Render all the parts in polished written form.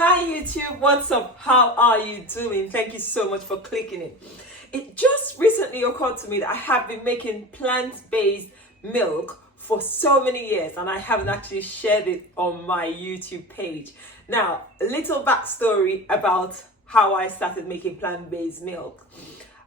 Hi YouTube, what's up? How are you doing? Thank you so much for clicking it. It just recently occurred to me that I have been making plant-based milk for so many years and I haven't actually shared it on my YouTube page. Now, a little backstory about how I started making plant-based milk.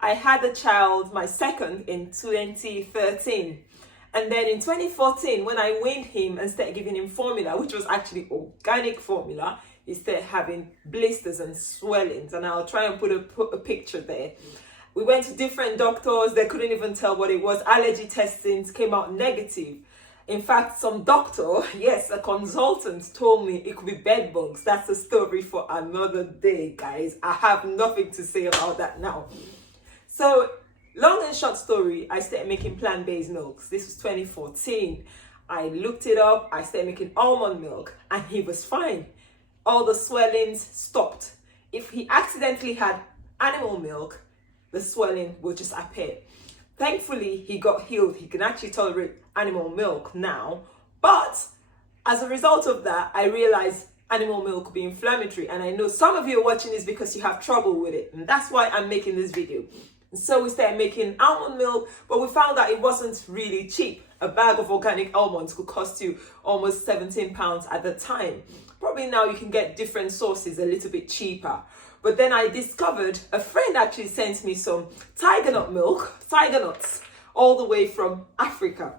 I had a child, my second, in 2013. And then in 2014, when I weaned him and started giving him formula, which was actually organic formula, he started having blisters and swellings. And I'll try and put a picture there. We went to different doctors. They couldn't even tell what it was. Allergy testings came out negative. In fact, some doctor, yes, a consultant told me it could be bed bugs. That's a story for another day, guys. I have nothing to say about that now. So, long and short story, I started making plant-based milks. This was 2014. I looked it up. I started making almond milk and he was fine. All the swellings stopped. If he accidentally had animal milk, the swelling will just appear. Thankfully, he got healed. He can actually tolerate animal milk now. But as a result of that, I realized animal milk could be inflammatory. And I know some of you are watching this because you have trouble with it. And that's why I'm making this video. And so we started making almond milk, but we found that it wasn't really cheap. A bag of organic almonds could cost you almost £17 at the time. Probably now you can get different sources a little bit cheaper. But then I discovered, a friend actually sent me some Tigernut milk, tiger nuts, all the way from Africa.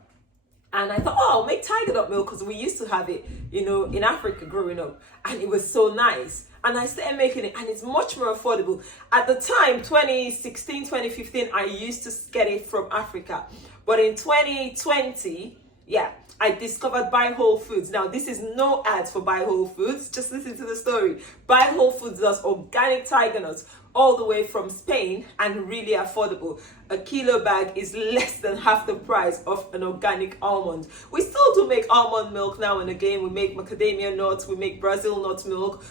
And I thought, oh, I'll make Tigernut milk because we used to have it, in Africa growing up. And it was so nice. And I started making it and it's much more affordable. At the time, 2016, 2015, I used to get it from Africa. But in 2020, I discovered Buy Whole Foods. Now, this is no ad for Buy Whole Foods. Just listen to the story. Buy Whole Foods does organic tiger nuts all the way from Spain and really affordable. A kilo bag is less than half the price of an organic almond. We still do make almond milk now and again. We make macadamia nuts. We make Brazil nut milk.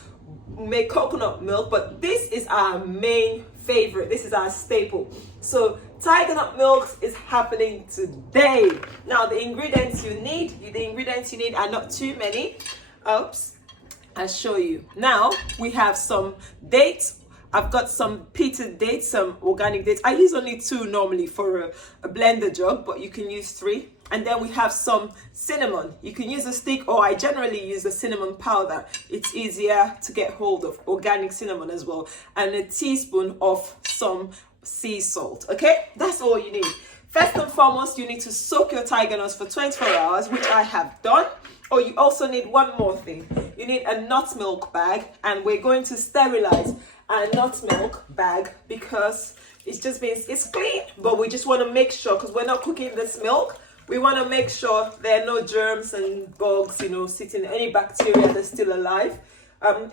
We make coconut milk. But this is our main favorite. This is our staple. So Tigernut milk is happening today. Now the ingredients you need are not too many. Oops, I'll show you. Now we have some dates. I've got some pitted dates, some organic dates. I use only 2 normally for a blender jug, but you can use 3. And then we have some cinnamon. You can use a stick, or I generally use the cinnamon powder. It's easier to get hold of, organic cinnamon as well. And a teaspoon of some sea salt. Okay, that's all you need. First and foremost, you need to soak your tiger nuts for 24 hours, which I have done. Oh, you also need one more thing. You need a nut milk bag, and we're going to sterilize our nut milk bag because it's clean, but we just want to make sure, because we're not cooking this milk, we want to make sure there are no germs and bugs, sitting, any bacteria that's still alive.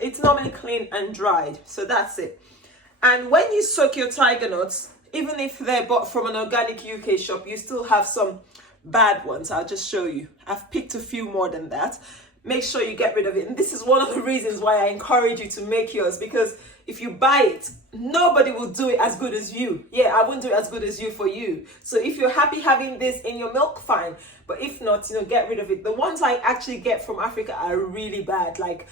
It's normally clean and dried, so that's it. And when you soak your tiger nuts, even if they're bought from an organic UK shop, you still have some bad ones. I'll just show you. I've picked a few more than that. Make sure you get rid of it. And this is one of the reasons why I encourage you to make yours, because if you buy it, nobody will do it as good as you. Yeah, I won't do it as good as you for you. So if you're happy having this in your milk, fine. But if not, get rid of it. The ones I actually get from Africa are really bad. Like,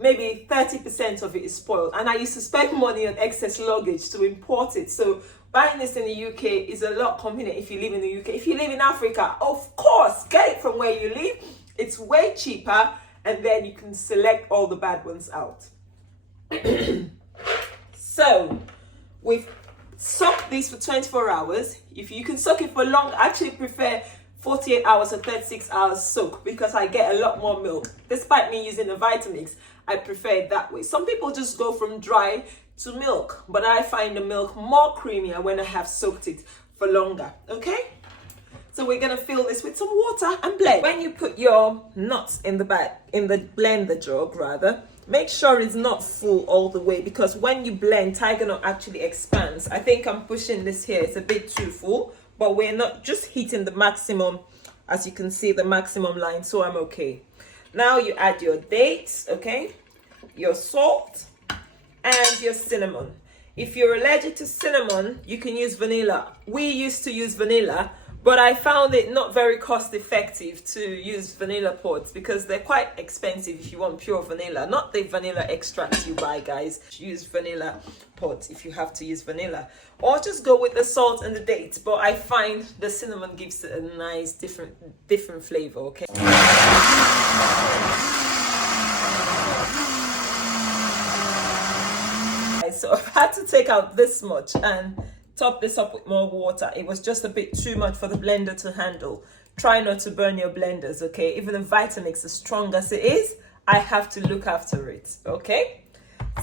maybe 30% of it is spoiled. And I used to spend money on excess luggage to import it. So buying this in the UK is a lot convenient if you live in the UK. If you live in Africa, of course, get it from where you live. It's way cheaper, and then you can select all the bad ones out. So we've soaked these for 24 hours. If you can soak it for long, I actually prefer 48 hours or 36 hours soak because I get a lot more milk. Despite me using the Vitamix, I prefer it that way. Some people just go from dry to milk, but I find the milk more creamier when I have soaked it for longer. Okay? So we're gonna fill this with some water and blend. When you put your nuts in the blender jug rather, make sure it's not full all the way, because when you blend, tiger nut actually expands. I think I'm pushing this here, it's a bit too full, but we're not just hitting the maximum, as you can see, the maximum line, so I'm okay. Now you add your dates, okay, your salt, and your cinnamon. If you're allergic to cinnamon, you can use vanilla. We used to use vanilla, But I found it not very cost effective to use vanilla pods because they're quite expensive if you want pure vanilla. Not the vanilla extracts you buy, guys. Use vanilla pods if you have to use vanilla. Or just go with the salt and the dates. But I find the cinnamon gives it a nice different flavor, okay? So I've had to take out this much and top this up with more water. It was just a bit too much for the blender to handle. Try not to burn your blenders, okay? Even the Vitamix, as strong as it is, I have to look after it, okay?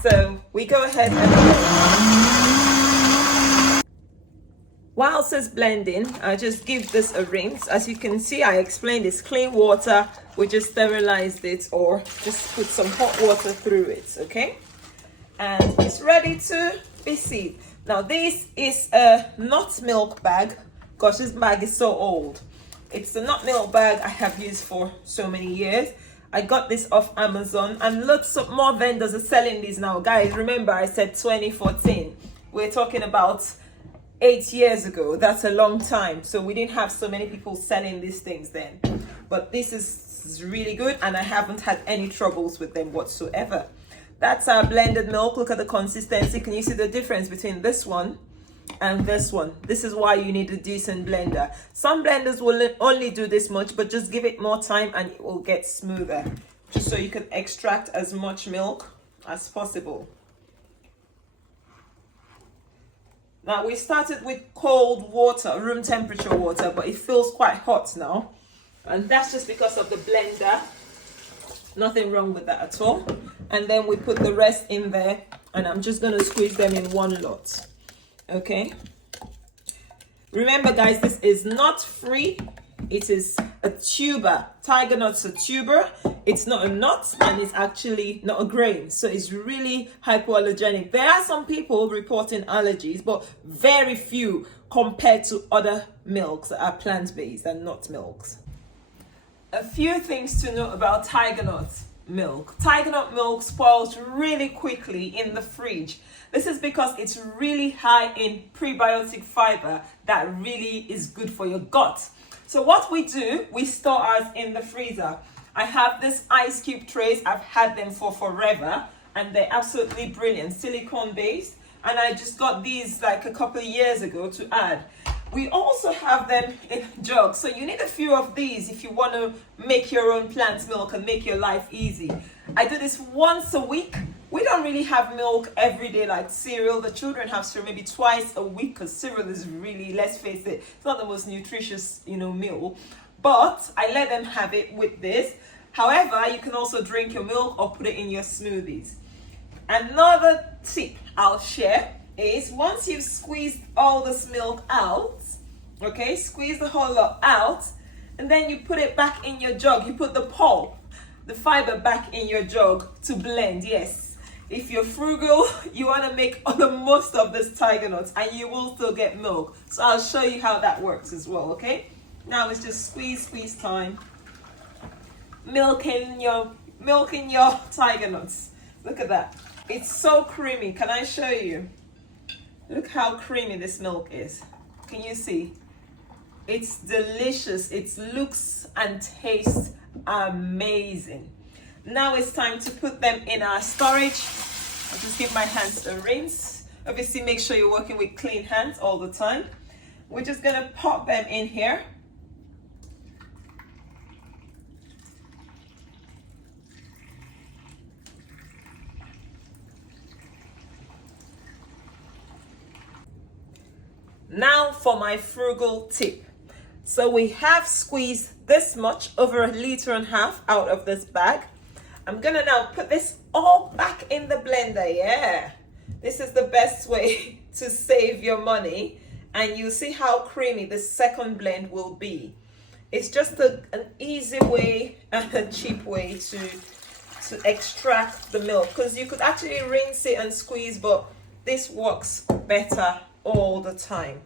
So we go ahead and whilst it's blending, I just give this a rinse. As you can see, I explained it's clean water. We just sterilized it or just put some hot water through it, okay? And it's ready to be seen. Now this is a nut milk bag. Gosh, this bag is so old. It's the nut milk bag I have used for so many years. I got this off Amazon and lots of more vendors are selling these now. Guys, remember I said 2014. We're talking about 8 years ago. That's a long time. So we didn't have so many people selling these things then. But this is really good and I haven't had any troubles with them whatsoever. That's our blended milk. Look at the consistency. Can you see the difference between this one and this one? This is why you need a decent blender. Some blenders will only do this much, but just give it more time and it will get smoother. Just so you can extract as much milk as possible. Now we started with cold water, room temperature water, but it feels quite hot now. And that's just because of the blender. Nothing wrong with that at all. And then we put the rest in there and I'm just going to squeeze them in one lot. Okay. Remember guys, this is not free. It is a tuber. Tigernut's a tuber. It's not a nut and it's actually not a grain. So it's really hypoallergenic. There are some people reporting allergies, but very few compared to other milks that are plant-based and nut milks. A few things to know about Tigernut milk. Tigernut milk spoils really quickly in the fridge. This is because it's really high in prebiotic fiber that really is good for your gut. So what we do, we store ours in the freezer. I have this ice cube trays. I've had them for forever and they're absolutely brilliant, silicone based. And I just got these like a couple of years ago to add. We also have them in jugs. So you need a few of these if you want to make your own plant milk and make your life easy. I do this once a week. We don't really have milk every day like cereal. The children have cereal maybe twice a week because cereal is really, let's face it, it's not the most nutritious, meal. But I let them have it with this. However, you can also drink your milk or put it in your smoothies. Another tip I'll share is once you've squeezed all this milk out, okay, squeeze the whole lot out, and then you put it back in your jug. You put the pulp, the fiber back in your jug to blend. Yes, if you're frugal, you want to make the most of this Tigernut and you will still get milk. So I'll show you how that works as well, okay? Now it's just squeeze time. Milk in your Tigernuts. Look at that. It's so creamy. Can I show you? Look how creamy this milk is. Can you see? It's delicious. It looks and tastes amazing. Now it's time to put them in our storage. I'll just give my hands a rinse. Obviously, make sure you're working with clean hands all the time. We're just gonna pop them in here. Now for my frugal tip. So we have squeezed this much, over 1.5 liters out of this bag. I'm gonna now put this all back in the blender. Yeah, this is the best way to save your money, and you'll see how creamy the second blend will be. It's just an easy way and a cheap way to extract the milk, because you could actually rinse it and squeeze, but this works better all the time.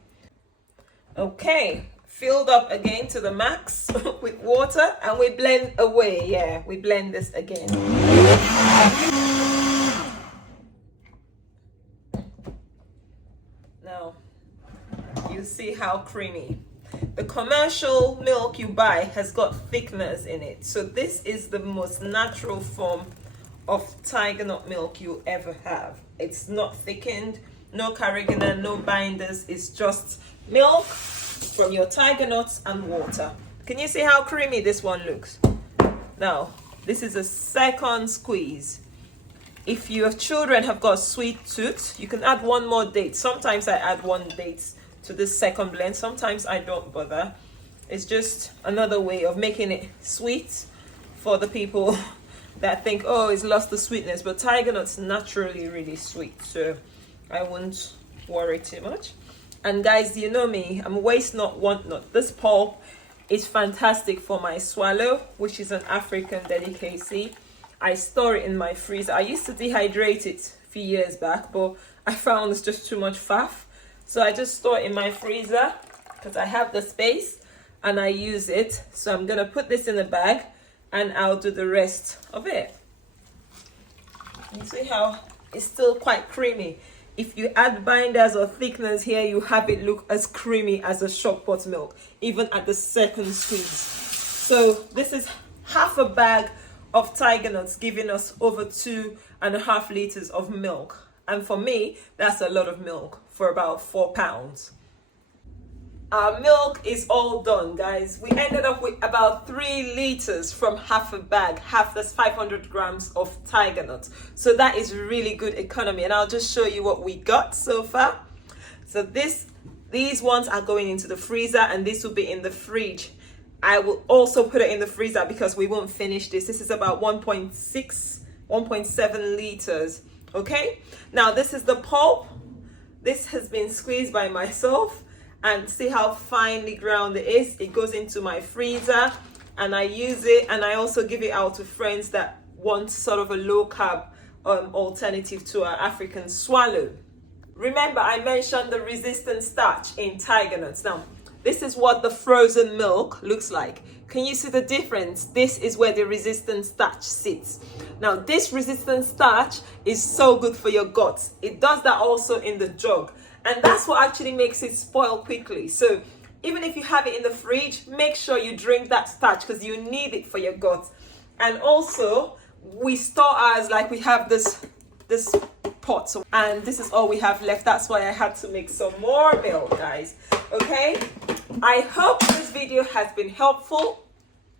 Okay, filled up again to the max with water, and we blend away. Yeah, we blend this again. Now you see how creamy. The commercial milk you buy has got thickeners in it. So this is the most natural form of Tigernut milk you'll ever have. It's not thickened, no carrageenan, no binders. It's just milk from your tiger nuts and water. Can you see how creamy this one looks? Now, this is a second squeeze. If your children have got sweet tooth, you can add one more date. Sometimes I add one date to this second blend. Sometimes I don't bother. It's just another way of making it sweet for the people that think, oh, it's lost the sweetness. But tiger nuts naturally really sweet, so I won't worry too much. And guys, you know me, I'm waste not, want not. This pulp is fantastic for my swallow, which is an African delicacy. I store it in my freezer. I used to dehydrate it a few years back, but I found it's just too much faff. So I just store it in my freezer because I have the space and I use it. So I'm gonna put this in a bag and I'll do the rest of it. You see how it's still quite creamy. If you add binders or thickeners here, you have it look as creamy as a shop pot milk, even at the second squeeze. So this is half a bag of tiger nuts, giving us over 2.5 liters of milk. And for me, that's a lot of milk for about 4 pounds. Our milk is all done, guys. We ended up with about 3 liters from half a bag. That's 500 grams of tiger nuts. So that is really good economy. And I'll just show you what we got so far. So these ones are going into the freezer and this will be in the fridge. I will also put it in the freezer because we won't finish this. This is about 1.7 liters. Okay, now this is the pulp. This has been squeezed by myself, and see how finely ground it is. It goes into my freezer and I use it, and I also give it out to friends that want sort of a low carb alternative to our African swallow. Remember, I mentioned the resistant starch in tiger nuts. Now, this is what the frozen milk looks like. Can you see the difference? This is where the resistant starch sits. Now, this resistant starch is so good for your guts. It does that also in the jug. And that's what actually makes it spoil quickly. So even if you have it in the fridge, make sure you drink that starch because you need it for your guts. And also, we store ours like we have this pot. And this is all we have left. That's why I had to make some more milk, guys. Okay? I hope this video has been helpful.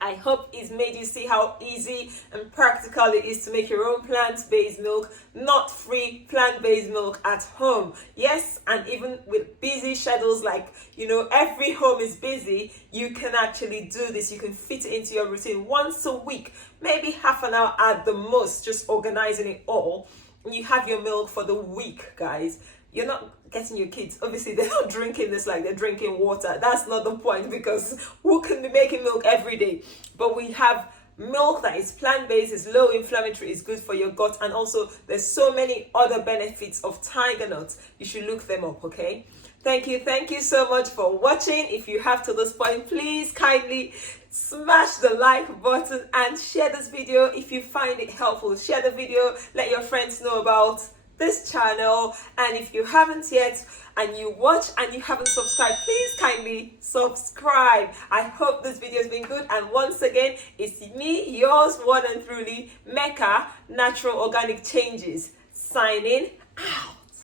I hope it's made you see how easy and practical it is to make your own plant-based milk, not free plant-based milk at home. Yes, and even with busy schedules, like, you know, every home is busy, you can actually do this. You can fit it into your routine once a week, maybe half an hour at the most, just organizing it all. And you have your milk for the week, guys. You're not getting your kids, obviously they're not drinking this like they're drinking water. That's not the point, because who can be making milk every day? But we have milk that is plant-based, is low inflammatory, is good for your gut, and also there's so many other benefits of tiger nuts. You should look them up. Okay, thank you so much for watching. If you have to this point, please kindly smash the like button and share this video if you find it helpful. Share the video, let your friends know about this channel, and if you haven't yet and you watch and you haven't subscribed, please kindly subscribe. I hope this video has been good, and once again, it's me, yours one and truly, Mecca Natural Organic Changes, signing out.